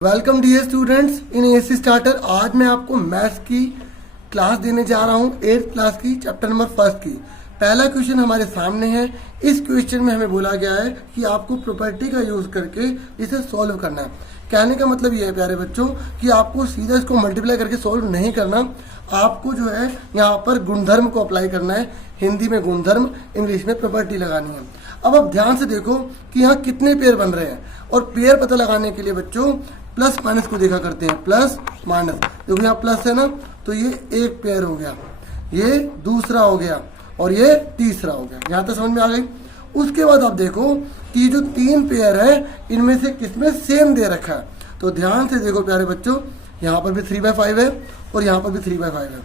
Welcome dear students in AC starter. आज मैं आपको मैथ्स की क्लास देने जा रहा हूँ, 8th क्लास की, चैप्टर नंबर 1 की। पहला क्वेश्चन हमारे सामने है। इस क्वेश्चन में हमें बोला गया है कि आपको प्रॉपर्टी का यूज करके इसे सॉल्व करना है। कहने का मतलब ये है प्यारे बच्चों कि आपको सीधा इसको मल्टीप्लाई करके सॉल्व नहीं करना, आपको जो है यहाँ पर गुणधर्म को अप्लाई करना है। हिंदी में गुणधर्म, इंग्लिश में प्रॉपर्टी लगानी है। अब आप ध्यान से देखो कि यहाँ कितने पेयर बन रहे हैं, और पेयर पता लगाने के लिए बच्चों प्लस माइनस को देखा करते हैं। प्लस माइनस, देखो यहाँ प्लस है ना, तो ये एक पेयर हो गया, ये दूसरा हो गया, और ये तीसरा हो गया। यहाँ तक समझ में आ गई। उसके बाद आप देखो कि जो 3 पेयर है इनमें से किसमें सेम दे रखा है। तो ध्यान से देखो प्यारे बच्चों, यहाँ पर भी 3/5 है और यहाँ पर भी 3/5 है।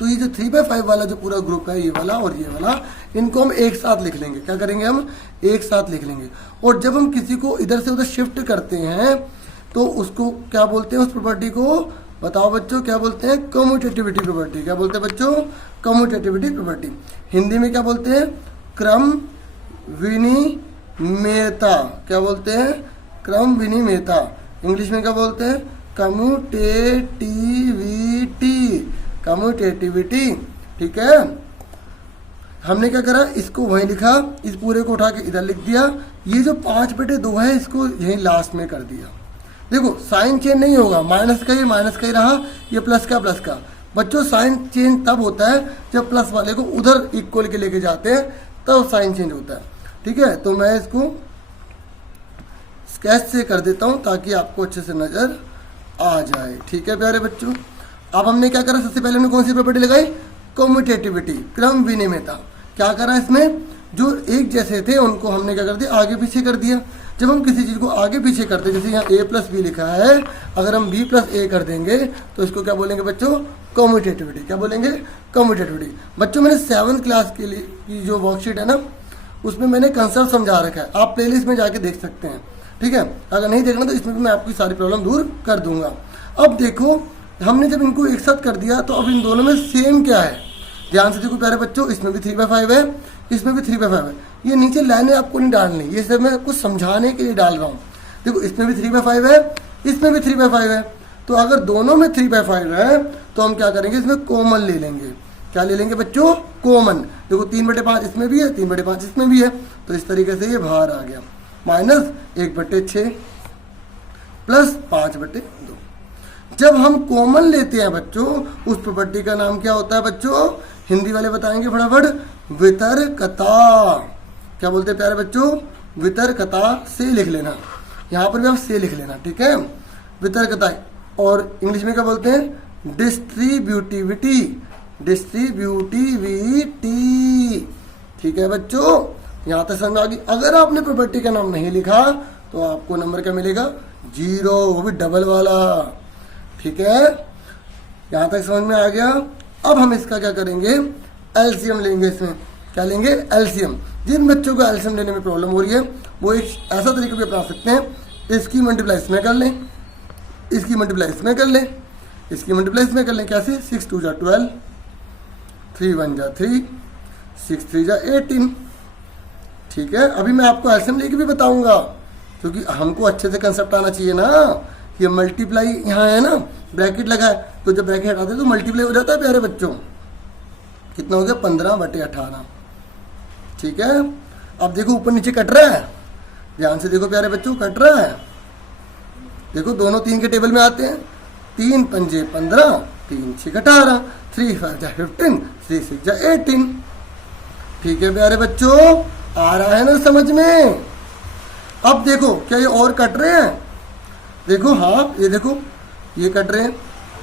तो ये जो 3/5 वाला जो पूरा ग्रुप है, ये वाला और ये वाला, इनको हम एक साथ लिख लेंगे। क्या करेंगे? हम एक साथ लिख लेंगे। और जब हम किसी को इधर से उधर शिफ्ट करते हैं तो उसको क्या बोलते हैं? उस प्रॉपर्टी को बताओ बच्चों, क्या बोलते हैं? Commutativity property. क्या बोलते हैं बच्चों? Commutativity property. हिंदी में क्या बोलते हैं? क्रम विनिमेयता। क्या बोलते हैं? क्रम विनिमेयता। इंग्लिश में क्या बोलते हैं? कम्यूटेटिविटी। कम्यूटेटिविटी, ठीक है। हमने क्या करा? इसको वहीं लिखा, इस पूरे को उठा के इधर लिख दिया। ये जो 5/2 है इसको यहीं लास्ट में कर दिया। देखो साइन चेंज नहीं होगा, माइनस का ही रहा, ये प्लस का। बच्चों साइन चेंज तब होता है जब प्लस वाले को उधर इक्वल के लेके जाते हैं, तब साइन चेंज होता है, ठीक है। तो मैं इसको स्केच से कर देता हूं ताकि आपको अच्छे से नजर आ जाए, ठीक है प्यारे बच्चों। अब हमने क्या करा? सबसे पहले हमने कौन सी प्रॉपर्टी लगाई? कम्यूटेटिविटी, क्रम विनिमेयता। क्या करा? इसमें जो एक जैसे थे उनको हमने क्या कर दिया? आगे पीछे कर दिया। जब हम किसी चीज़ को आगे पीछे करते हैं, जैसे यहाँ a+b लिखा है, अगर हम b+a कर देंगे तो इसको क्या बोलेंगे बच्चों? कम्यूटेटिविटी। क्या बोलेंगे? कम्यूटेटिविटी। बच्चों मैंने 7th क्लास के लिए की जो वर्कशीट है ना, उसमें मैंने कंसेप्ट समझा रखा है, आप प्लेलिस्ट में जाके देख सकते हैं, ठीक है। अगर नहीं देखना तो इसमें भी मैं आपकी सारी प्रॉब्लम दूर कर दूंगा। अब देखो हमने जब इनको एक साथ कर दिया तो अब इन दोनों में सेम क्या है? ध्यान से देखो प्यारे बच्चों, इसमें भी 3/5 है, इसमें भी 3/5 है। ये नीचे लाइनें आपको नहीं डालनी, ये सब मैं कुछ समझाने के लिए डाल रहा हूँ। देखो इसमें भी 3/5 है, इसमें भी 3/5 है। तो अगर दोनों में 3/5 है तो हम क्या करेंगे? इसमें कॉमन ले लेंगे। क्या ले लेंगे बच्चों? कॉमन। देखो 3/5 इसमें भी है, 3/5 इसमें भी है, तो इस तरीके से ये बाहर आ गया। Minus 1/6 plus 5/2। जब हम कॉमन लेते हैं बच्चों, उस प्रॉपर्टी का नाम क्या होता है बच्चों? हिंदी वाले बताएंगे फटाफट, वितर्कता। क्या बोलते हैं प्यारे बच्चों? वितर्कता से लिख लेना, यहाँ पर भी आप से लिख लेना, ठीक है, वितर्कता। और इंग्लिश में क्या बोलते हैं? डिस्ट्रीब्यूटिविटी। डिस्ट्रीब्यूटिविटी, ठीक है बच्चों। यहाँ तक समझ आ गई। अगर आपने प्रॉपर्टी का नाम नहीं लिखा तो आपको नंबर क्या मिलेगा? 0, वो भी डबल वाला, ठीक है। यहाँ तक समझ में आ गया। अब हम इसका क्या करेंगे? एलसीएम लेंगे। इसमें क्या लेंगे? एलसीएम। जिन बच्चों को एलसीएम लेने में प्रॉब्लम हो रही है वो एक ऐसा तरीका भी अपना सकते हैं, इसकी मल्टीप्लाई इसमें कर लें, इसकी मल्टीप्लाई इसमें कर लें, इसकी मल्टीप्लाई इसमें कर लें। कैसे? 6 2 12, 3 1 3, 6 3 18, ठीक है। अभी मैं आपको एलसीएम लेके भी बताऊंगा, क्योंकि हमको अच्छे से कंसेप्ट आना चाहिए ना। ये मल्टीप्लाई यहाँ है ना, ब्रैकेट लगा है, तो जब ब्रैकेट हटाते हैं तो मल्टीप्लाई हो जाता है प्यारे बच्चों। कितना हो गया? 15/18, ठीक है। अब देखो ऊपर नीचे कट रहा है, ध्यान से देखो प्यारे बच्चों, कट रहा है। देखो दोनों 3 के टेबल में आते हैं। 3 पंजे 15, 3 6 18, 3 5 15, 3 6 18, ठीक है प्यारे बच्चों। आ रहा है ना समझ में? अब देखो क्या ये और कट रहे हैं? देखो, हाँ ये देखो ये कट रहे हैं।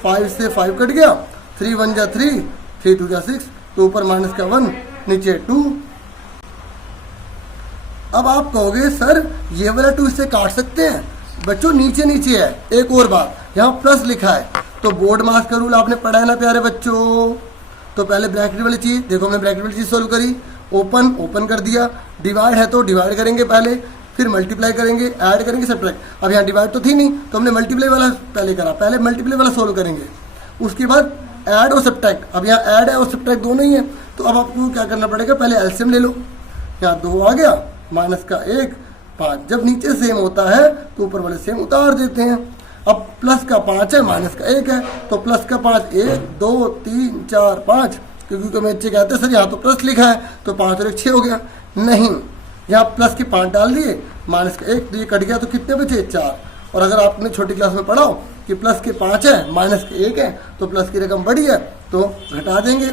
5 से 5 कट गया, 3 1 3, 3 2 6, तो ऊपर माइनस का 1, नीचे 2। अब आप कहोगे सर ये वाला 2 इससे काट सकते हैं? बच्चों नीचे नीचे है। एक और बात, यहाँ प्लस लिखा है, तो बोर्ड मास का रूल आपने पढ़ा है ना प्यारे बच्चों। तो पहले ब्रैकेट वाली चीज, देखो हमने ब्रैकेट वाली चीज सोल्व करी, ओपन कर दिया। डिवाइड है तो डिवाइड करेंगे पहले, फिर मल्टीप्लाई करेंगे, ऐड करेंगे, सब्ट्रैक्ट। अब यहाँ डिवाइड तो थी नहीं तो हमने मल्टीप्लाई वाला पहले करा, पहले मल्टीप्लाई वाला सोल्व करेंगे, उसके बाद ऐड और सब्ट्रैक्ट। अब यहाँ ऐड है और सब्ट्रैक्ट दोनों ही है, तो अब आपको क्या करना पड़ेगा? पहले एलसीएम ले लो। यहाँ 2 आ गया, माइनस का 1, 5। जब नीचे सेम होता है तो ऊपर वाले सेम उतार देते हैं। अब प्लस का 5 है, माइनस का 1 है, तो प्लस का 5 1 2 3 4 5, क्योंकि बच्चे कहते हैं सर यहाँ तो प्लस लिखा है तो 5 और 1 6 हो गया। नहीं, यहाँ प्लस के 5 डाल दिए, माइनस का 1, तो ये कट गया, तो कितने बचे 4। और अगर आपने छोटी क्लास में पढ़ा हो कि प्लस के 5 है माइनस के 1 है तो प्लस की रकम बड़ी है तो घटा देंगे,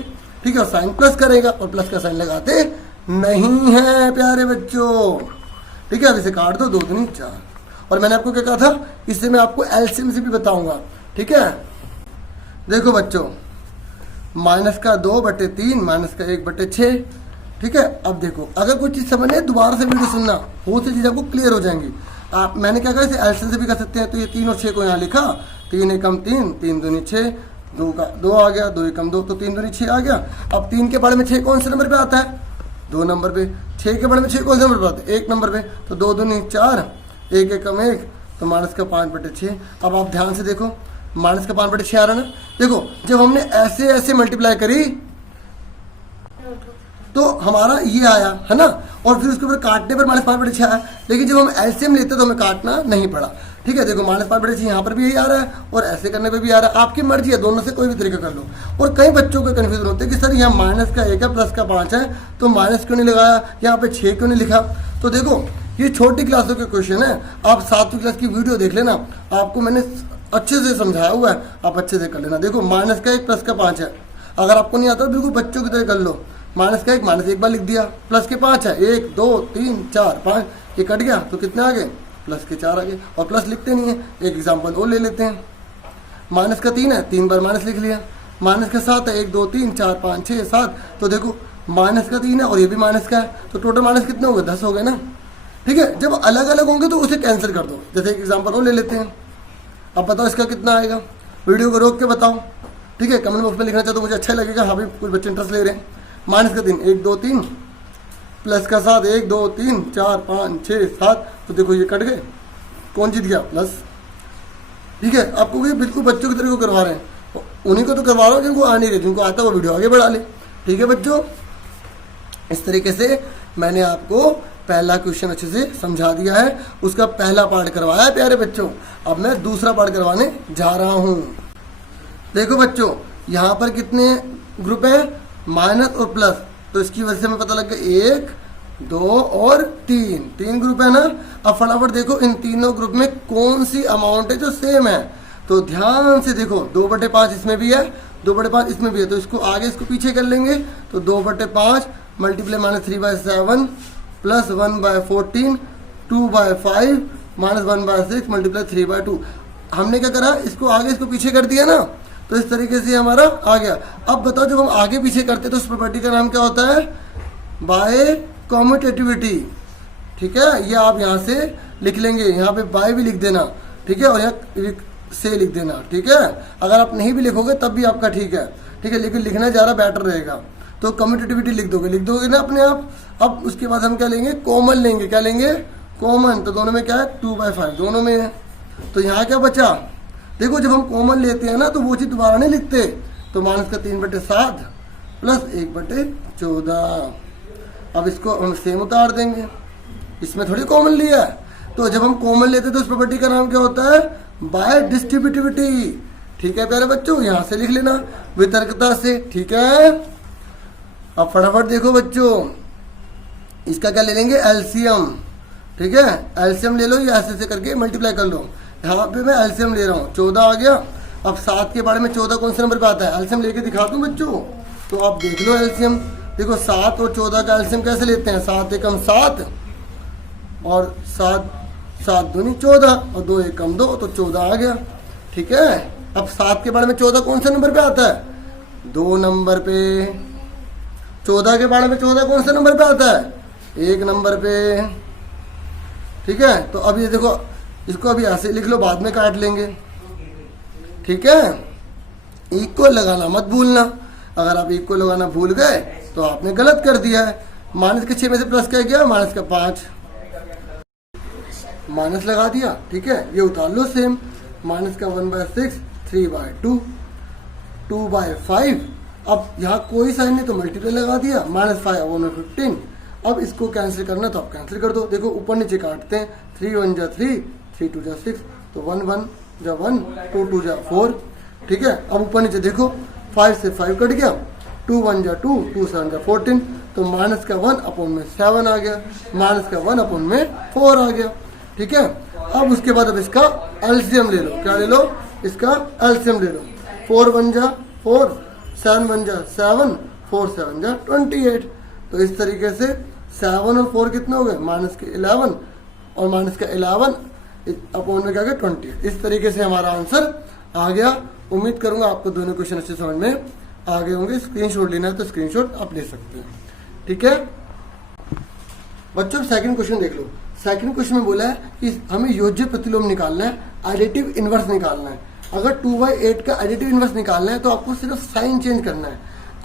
ठीक है, और साइन प्लस करेगा और प्लस का साइन लगाते नहीं है प्यारे बच्चों, ठीक है। अब इसे काट दो, 2 दूनी 4। और मैंने आपको क्या कहा था, इससे मैं आपको एलसीएम से भी बताऊंगा, ठीक है। देखो बच्चों, माइनस का 2/3 माइनस का 1/6, ठीक है। अब देखो, अगर कोई चीज़ समझने दोबारा से वीडियो सुनना, बहुत सी चीज़ें आपको क्लियर हो जाएंगी। आप मैंने क्या कहा, इसे एलसीएम से भी कर सकते हैं। तो ये 3 और 6 को यहाँ लिखा, 3 एकम 3, 3 दूनी 6, 2 का 2 आ गया, 2 एकम 2, तो 3 दूनी 6 आ गया। अब 3 के बारे में 6 कौन से नंबर पे आता है, 2 नंबर पे। 6 के बारे में 6 कौन से नंबर पे आता है, 1 नंबर पे, तो 2 दूनी 4, 1 एकम 1, तो माइनस का 5/6। अब आप ध्यान से देखो, माइनस का 5/6 आ रहा है ना। देखो, जब हमने ऐसे ऐसे मल्टीप्लाई करी तो हमारा ये आया है ना, और फिर उसके ऊपर काटने पर -5/6 आया। लेकिन जब हम एलसीएम लेते तो हमें काटना नहीं पड़ा, ठीक है। देखो, -5/6 यहाँ पर भी यही आ रहा है और ऐसे करने पे भी आ रहा है। आपकी मर्जी है, दोनों से कोई भी तरीका कर लो। और कई बच्चों को कन्फ्यूजन होते हैं कि सर यहाँ माइनस का 1 है प्लस का 5 है तो माइनस क्यों नहीं लगाया, यहाँ पे 6 क्यों नहीं लिखा। तो देखो, ये छोटी क्लासों के क्वेश्चन है, आप 7वीं क्लास की वीडियो देख लेना, आपको मैंने अच्छे से समझाया हुआ है, आप अच्छे से कर लेना। देखो, माइनस का 1 प्लस का 5 है, अगर आपको नहीं आता तो बिल्कुल बच्चों की तरह कर लो। माइनस का 1 माइनस 1 बार लिख दिया, प्लस के 5 है, 1 2 3 4 5, ये कट गया तो कितने आ गए, प्लस के 4 आ गए। और प्लस लिखते नहीं है, एक एग्जाम्पल और ले लेते हैं। माइनस का 3 है, 3 बार माइनस लिख लिया। माइनस का 7 है, 1 2 3 4 5 6 7, तो देखो माइनस का 3 है और ये भी माइनस का है, तो टोटल माइनस कितने हो गए, 10 हो गए ना, ठीक है। जब अलग अलग होंगे तो उसे कैंसिल कर दो। जैसे एक एग्जाम्पल और ले लेते हैं। अब बताओ इसका कितना आएगा, वीडियो को रोक के बताओ, ठीक है। कमेंट बॉक्स में लिखना चाहते तो मुझे अच्छा लगेगा, हाँ भाई कुछ बच्चे इंटरेस्ट ले रहे हैं। माइनस का 3 1 2 3, प्लस का 7 1 2 3 4 5 6 7, तो देखो ये कट गए, कौन जीत गया, प्लस, ठीक है। आपको ये बिल्कुल बच्चों की तरह को करवा रहे हैं, उन्हीं को तो करवा रहा हूँ जिनको आ नहीं रहे, जिनको आता है वो वीडियो आगे बढ़ा ले, ठीक है बच्चों। इस तरीके से मैंने आपको पहला क्वेश्चन अच्छे से समझा दिया है, उसका पहला पार्ट करवाया है प्यारे बच्चों। अब मैं दूसरा पार्ट करवाने जा रहा हूँ। देखो बच्चों, यहाँ पर कितने ग्रुप हैं, माइनस और प्लस, तो इसकी वजह से हमें पता लग गया 1 2 और 3 ग्रुप है ना। अब फटाफट देखो इन तीनों ग्रुप में कौन सी अमाउंट है जो सेम है, तो ध्यान से देखो, 2/5 इसमें भी है, 2/5 इसमें भी है, तो इसको आगे इसको पीछे कर लेंगे, तो 2/5 मल्टीप्लाई -3/7 प्लस 1/14 2/5 -1/6 मल्टीप्लाई 3/2। हमने क्या करा, इसको आगे इसको पीछे कर दिया ना, तो इस तरीके से हमारा आ गया। अब बताओ, जब हम आगे पीछे करते तो उस प्रॉपर्टी का नाम क्या होता है, बाय कॉम्यूटेटिविटी, ठीक है। ये आप यहाँ से लिख लेंगे, यहाँ पे बाय भी लिख देना, ठीक है, और यहाँ से लिख देना, ठीक है। अगर आप नहीं भी लिखोगे तब भी आपका ठीक है, लेकिन लिखना ज़्यादा बेटर रहेगा। तो कम्यूटेटिविटी लिख दोगे ना अपने आप। अब उसके बाद हम क्या लेंगे, कॉमन लेंगे, क्या लेंगे, कॉमन। तो दोनों में क्या है, 2/5 दोनों में है, तो यहाँ क्या बचा। देखो, जब हम कॉमन लेते हैं ना तो वो चीज़ दोबारा नहीं लिखते, तो माइनस का 3/7 प्लस 1/14। अब इसको हम सेम उतार देंगे, इसमें थोड़ी कॉमन लिया है। तो जब हम कॉमन लेते हैं तो उस प्रॉपर्टी का नाम क्या होता है, बाय डिस्ट्रीब्यूटिविटी, ठीक है प्यारे बच्चों। यहाँ से लिख लेना वितर्कता से, ठीक है। अब फटाफट देखो बच्चों, इसका क्या ले लेंगे, एलसीएम, ठीक है। एलसीएम ले लो, ये ऐसे करके मल्टीप्लाई कर लो। यहाँ पे मैं एलसीएम ले रहा हूँ, 14 आ गया। अब 7 के बारे में 14 कौन से नंबर पे आता है, एलसीएम लेके दिखा दूँ बच्चों, तो आप देख लो एलसीएम। देखो 7 और 14 का एलसीएम कैसे लेते हैं, 7 एकम 7 और 7 दूनी 14 और 2 एकम 2, तो 14 आ गया, ठीक है। अब 7 के बारे में 14 कौन से नंबर पे आता है, 2 नंबर पे। 14 के बारे में 14 कौन से नंबर पे आता है, 1 नंबर पे, ठीक है। तो अब ये देखो, इसको अभी ऐसे लिख लो, बाद में काट लेंगे, ठीक है। इक्वल लगाना मत भूलना, अगर आप इक्वल लगाना भूल गए तो आपने गलत कर दिया है। माइनस के 6 में से प्लस क्या गया, माइनस का 5, माइनस लगा दिया, ठीक है। ये उतार लो सेम, माइनस का 1/6 3/2 2/5। अब यहाँ कोई साइन नहीं तो मल्टीप्लाई लगा दिया, -5 1 15। अब इसको कैंसिल करना तो आप कैंसिल कर दो। देखो ऊपर नीचे काटते हैं, 3 1 जा 3 3 2 जा 6, तो 1 1 जा 1, 2 2 जा 4, ठीक है। अब ऊपर नीचे देखो, 5 से 5 कट गया, 2 1 जा 2, 2 7 जा 14, तो माइनस का 1 अपॉन में 7 आ गया, माइनस का 1 अपॉन में 4 आ गया, ठीक है। अब उसके बाद अब इसका एलसीएम ले लो, क्या ले लो, इसका एलसीएम ले लो। 4 1 जा 4, 7 1 जा 7, 4 7 जा 28। तो इस तरीके से 7 और 4 कितने हो गए, माइनस के 11 और माइनस का 11 अपॉन में क्या गया 20। इस तरीके से हमारा आंसर आ गया। उम्मीद करूंगा आपको दोनों क्वेश्चन अच्छे समझ में आ गए होंगे। स्क्रीनशॉट लेना है तो स्क्रीनशॉट आप ले सकते हैं, ठीक है बच्चों। सेकंड क्वेश्चन देख लो। सेकंड क्वेश्चन में बोला है कि हमें योज्य प्रतिलोम निकालना है, एडिटिव इनवर्स निकालना है। अगर 2/8 का एडिटिव इनवर्स निकालना है तो आपको सिर्फ साइन चेंज करना है।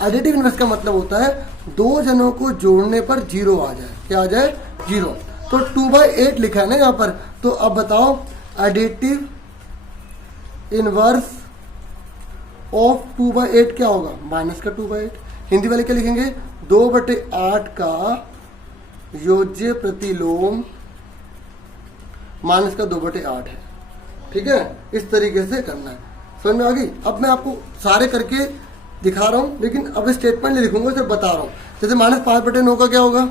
एडिटिव इनवर्स का मतलब होता है दो जनों को जोड़ने पर 0 आ जाए, क्या आ जाए, 0। तो 2/8 लिखा है ना यहाँ पर, तो अब बताओ एडिटिव इनवर्स ऑफ 2/8 क्या होगा, माइनस का 2/8। हिंदी वाले क्या लिखेंगे, 2/8 का योज्य प्रतिलोम माइनस का 2/8 है, ठीक है। इस तरीके से करना है, समझ में आ गई। अब मैं आपको सारे करके दिखा रहा हूं, लेकिन अब स्टेटमेंट नहीं लिखूंगा, सिर्फ बता रहा हूं। जैसे माइनस 5/9 का क्या होगा,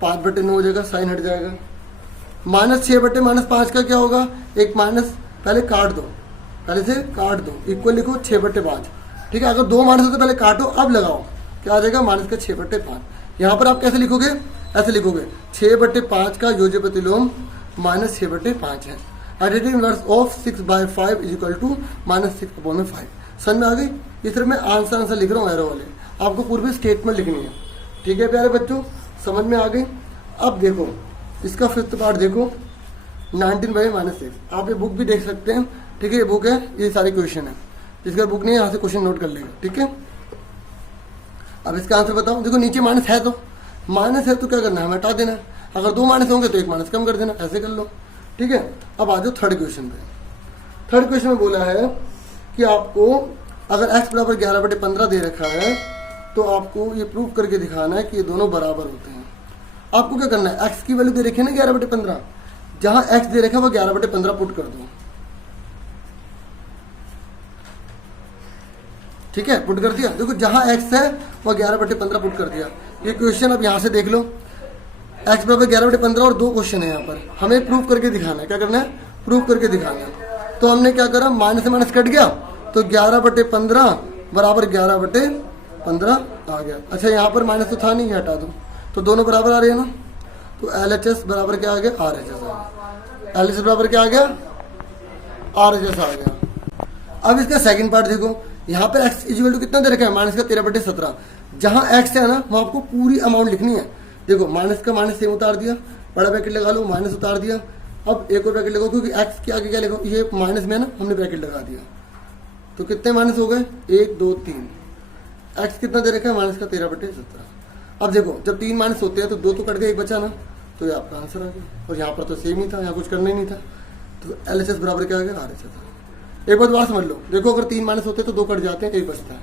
5/9 हो जाएगा, साइन हट जाएगा। माइनस 6/-5 का क्या होगा, एक माइनस पहले काट दो, पहले से काट दो, इक्वल लिखो 6/5, ठीक है। अगर दो माइनस होते पहले काटो, अब लगाओ, क्या आ जाएगा, माइनस का 6/5। यहाँ पर आप कैसे लिखोगे, ऐसे लिखोगे 6/5 का योज्य प्रतिलोम माइनस 6/5 है। Additive inverse of 6/5 is equal to -6/5। समझ में आ गई। इस तरह मैं आंसर लिख रहा हूँ एरो वाले, आपको पूरी स्टेटमेंट लिखनी है, ठीक है प्यारे बच्चों, समझ में आ गई। अब देखो इसका फिफ्थ पार्ट देखो, 19/-6। आप ये बुक भी देख सकते हैं, ठीक है। ये बुक है, ये सारे क्वेश्चन है, जिसका बुक नहीं है यहाँ से क्वेश्चन नोट कर लेगा, ठीक है। अब इसका आंसर बताओ। देखो नीचे माइनस है, तो माइनस है तो क्या करना है, हमें हटा देना है। अगर दो माइनस होंगे तो एक माइनस कम कर देना, ऐसे कर लो, ठीक है। अब आ जाओ थर्ड क्वेश्चन पे। थर्ड क्वेश्चन में बोला है कि आपको अगर x बराबर 11/15 दे रखा है तो आपको ये प्रूव करके दिखाना है कि ये दोनों बराबर होते हैं। आपको क्या करना है, x की वैल्यू दे रखी है ना 11/15, जहां x दे रखा है वो 11/15 पुट कर दो, ठीक है, पुट कर दिया। देखो जहां x है वो 11/15 पुट कर दिया। ये क्वेश्चन अब यहाँ से देख लो, x बराबर 11/15 और दो क्वेश्चन है यहाँ पर, हमें प्रूव करके दिखाना है। क्या करना है, प्रूव करके दिखाना है। तो हमने क्या करा, माइनस से माइनस कट गया, तो 11/15 बराबर 11/15 आ गया। अच्छा यहाँ पर माइनस तो था नहीं, हटा दो, तो दोनों बराबर आ रहे हैं ना। तो LHS बराबर क्या आ गया, RHS आ गया। LHS बराबर क्या आ गया, RHS आ गया। अब इसका सेकंड पार्ट देखो, यहाँ पर x इक्वल टू कितना दे रखा है, माइनस का 13/17। जहाँ x है ना वहाँ आपको पूरी अमाउंट लिखनी है। देखो माइनस का माइनस सेम उतार दिया, बड़ा ब्रैकेट लगा लो, माइनस उतार दिया। अब एक और ब्रैकेट लगाओ, क्योंकि x के आगे क्या लिखो, ये माइनस में है ना, हमने ब्रैकेट लगा दिया। तो कितने माइनस हो गए, 1 2 3। x कितना दे रखा है, माइनस का 13/17। अब देखो जब 3 माइनस होते हैं तो 2 तो कट गए, एक बचा ना, तो ये आपका आंसर आ गया। और यहाँ पर तो सेम ही था, यहाँ कुछ करना ही नहीं था। तो LHS बराबर क्या आ गया, RHS। एक बात बात समझ लो, देखो अगर 3 माइनस होते तो 2 कट जाते हैं, एक बचता है।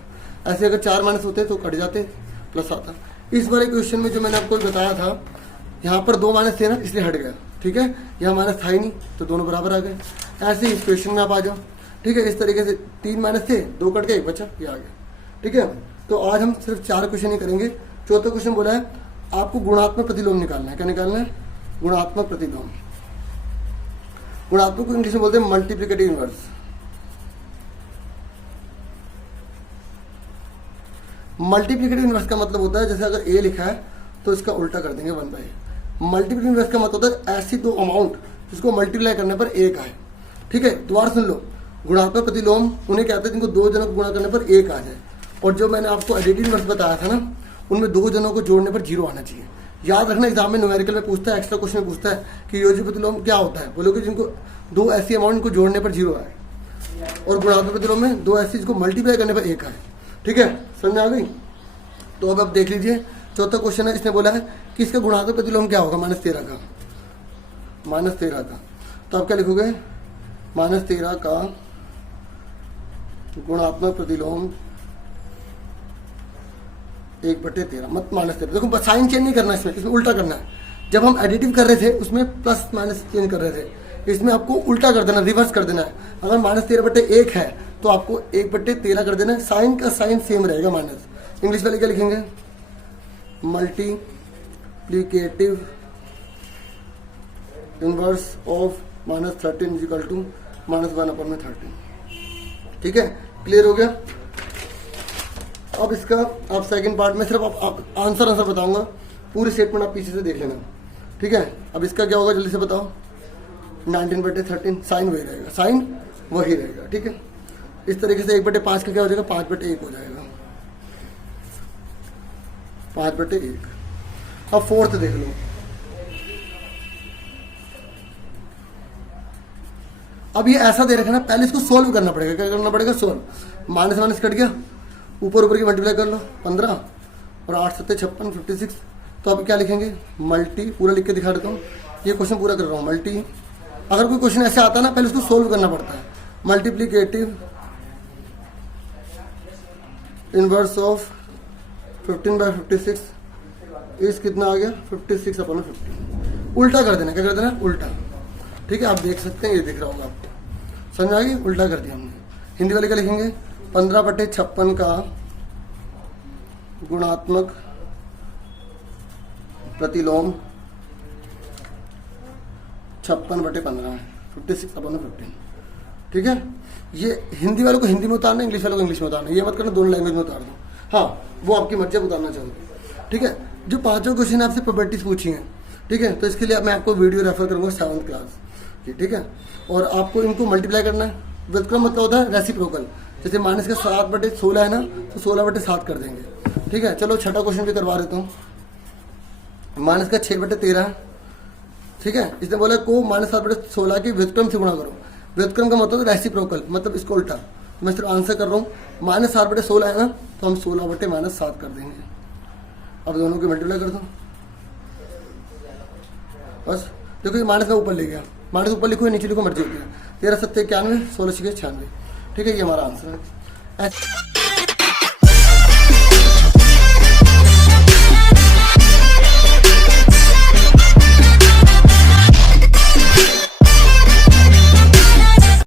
ऐसे अगर 4 माइनस होते तो कट जाते, प्लस आता। इस बारे क्वेश्चन में जो मैंने आपको बताया था, यहाँ पर 2 माइनस थे ना, इसलिए हट गया, ठीक है। यहाँ माइनस था ही नहीं, तो दोनों बराबर आ गए। ऐसे ही इस क्वेश्चन में आप आ जाओ, ठीक है। इस तरीके से 3 माइनस थे, 2 कट गए, एक बचा, ये आ गया, ठीक है। तो आज हम सिर्फ 4 क्वेश्चन ही करेंगे। चौथा क्वेश्चन बोला है आपको गुणात्मक प्रतिलोम निकालना है। क्या निकालना है, गुणात्मक प्रतिलोम। गुणात्मक को इंग्लिश में बोलते हैं मल्टीप्लिकेटिव इनवर्स। मल्टीप्लिकेटिव इनवर्स का मतलब होता है, जैसे अगर a लिखा है तो इसका उल्टा कर देंगे 1/a। मल्टीप्लिकेटिव इनवर्स का मतलब होता है ऐसी दो अमाउंट जिसको मल्टीप्लाई करने पर एक आए, ठीक है। दोबारा सुन लो, गुणात्मक प्रतिलोम उन्हें कहते हैं जिनको दो जनों को गुणा करने पर एक आ जाए। और जो मैंने आपको एडिटिव इनवर्स बताया था ना, उनमें दो जनों को जोड़ने पर 0 आना चाहिए। याद रखना, एग्जाम में न्यूमेरिकल में पूछता है, एक्स्ट्रा क्वेश्चन में पूछता है कि योज्य प्रतिलोम क्या होता है। बोलो कि जिनको दो ऐसी अमाउंट को जोड़ने पर 0 आए, और गुणात्मक प्रतिलोम में दो ऐसी जिसको मल्टीप्लाई करने पर एक आए, ठीक है। समझ में आ गई। तो अब आप देख लीजिए, चौथा क्वेश्चन है, इसने बोला है कि इसका गुणात्मक प्रतिलोम क्या होगा, -13 का। -13 का, तो आप क्या लिखोगे, -13 का गुणात्मक प्रतिलोम 1/13, मत -13। देखो साइन चेंज नहीं करना, इसमें उल्टा करना है। जब हम एडिटिव कर रहे थे उसमें प्लस माइनस चेंज कर रहे थे, इसमें आपको उल्टा कर देना, रिवर्स कर देना है। अगर -13/1 है तो आपको 1/13 कर देना है। साइन का साइन सेम रहेगा माइनस। इंग्लिश वाले क्या लिखेंगे? Multiplicative inverse of -13 is equal to -1/13। ठीक है, क्लियर हो गया। अब इसका आप सेकंड पार्ट में सिर्फ आप आंसर बताऊंगा, पूरी स्टेटमेंट आप पीछे से देख लेना। ठीक है, अब इसका क्या होगा जल्दी से बताओ। 19/13 साइन वही रहेगा, साइन वही रहेगा। ठीक है, इस तरीके से 1/5 का क्या हो जाएगा? 5/1 हो जाएगा, 5/1। अब फोर्थ देख लो। अब ये ऐसा दे रखा ना, पहले इसको सोल्व करना पड़ेगा। क्या करना पड़ेगा? सोल्व। माइनस माइनस कट गया, ऊपर ऊपर की मल्टीप्लाई कर लो, 15 और 8 7 56 56। तो अब क्या लिखेंगे? मल्टी, पूरा लिख के दिखा देता हूँ, ये क्वेश्चन पूरा कर रहा हूँ। मल्टी, अगर कोई क्वेश्चन ऐसे आता है ना, पहले उसको सोल्व करना पड़ता है। मल्टीप्लीकेटिव इनवर्स ऑफ 15/56 इस कितना आ गया? 56/50। उल्टा कर देना। क्या कर देना? उल्टा। ठीक है, आप देख सकते हैं, ये दिख रहा होगा आपको, समझ आ गई? उल्टा कर दिया हमने। हिंदी वाले क्या लिखेंगे? 15/56 का गुणात्मक प्रतिलोम 56/15 है, 56/15। ठीक है, ये हिंदी वालों को हिंदी में उतारना, इंग्लिश वालों को इंग्लिश में उतारना। ये मत करना दोनों लैंग्वेज में उतार दो। हाँ, वो आपकी मर्जी उतारना चाहिए। ठीक है, जो पांचों क्वेश्चन आपसे प्रोबेबिलिटीज पूछी हैं, ठीक है, तो इसके लिए मैं आपको वीडियो रेफर करूंगा 7th क्लास की। ठीक है, और आपको इनको मल्टीप्लाई करना है। व्युत्क्रम मतलब होता है रेसिप्रोकल। जैसे माइनस का 7/16 है ना, तो 16/7 कर देंगे। ठीक है, चलो छठा क्वेश्चन भी करवा देता हूँ। माइनस का 6/13 है। ठीक है, इसने बोला को -7/16 के व्युत्क्रम से गुणा करो। व्युत्क्रम का मतलब रेसिप्रोकल, मतलब इसको उल्टा। मैं सिर्फ आंसर कर रहा हूँ। -7/16 है ना, तो हम 16/-7 कर देंगे। अब दोनों की मल्टीप्लाई कर दो बस। देखो ये माइनस का ऊपर ले गया, माइनस ऊपर लिखो, नीचे लिखो, मर्जी होती है। 13 7 91, 16 6 96। ठीक है, ये हमारा आंसर है।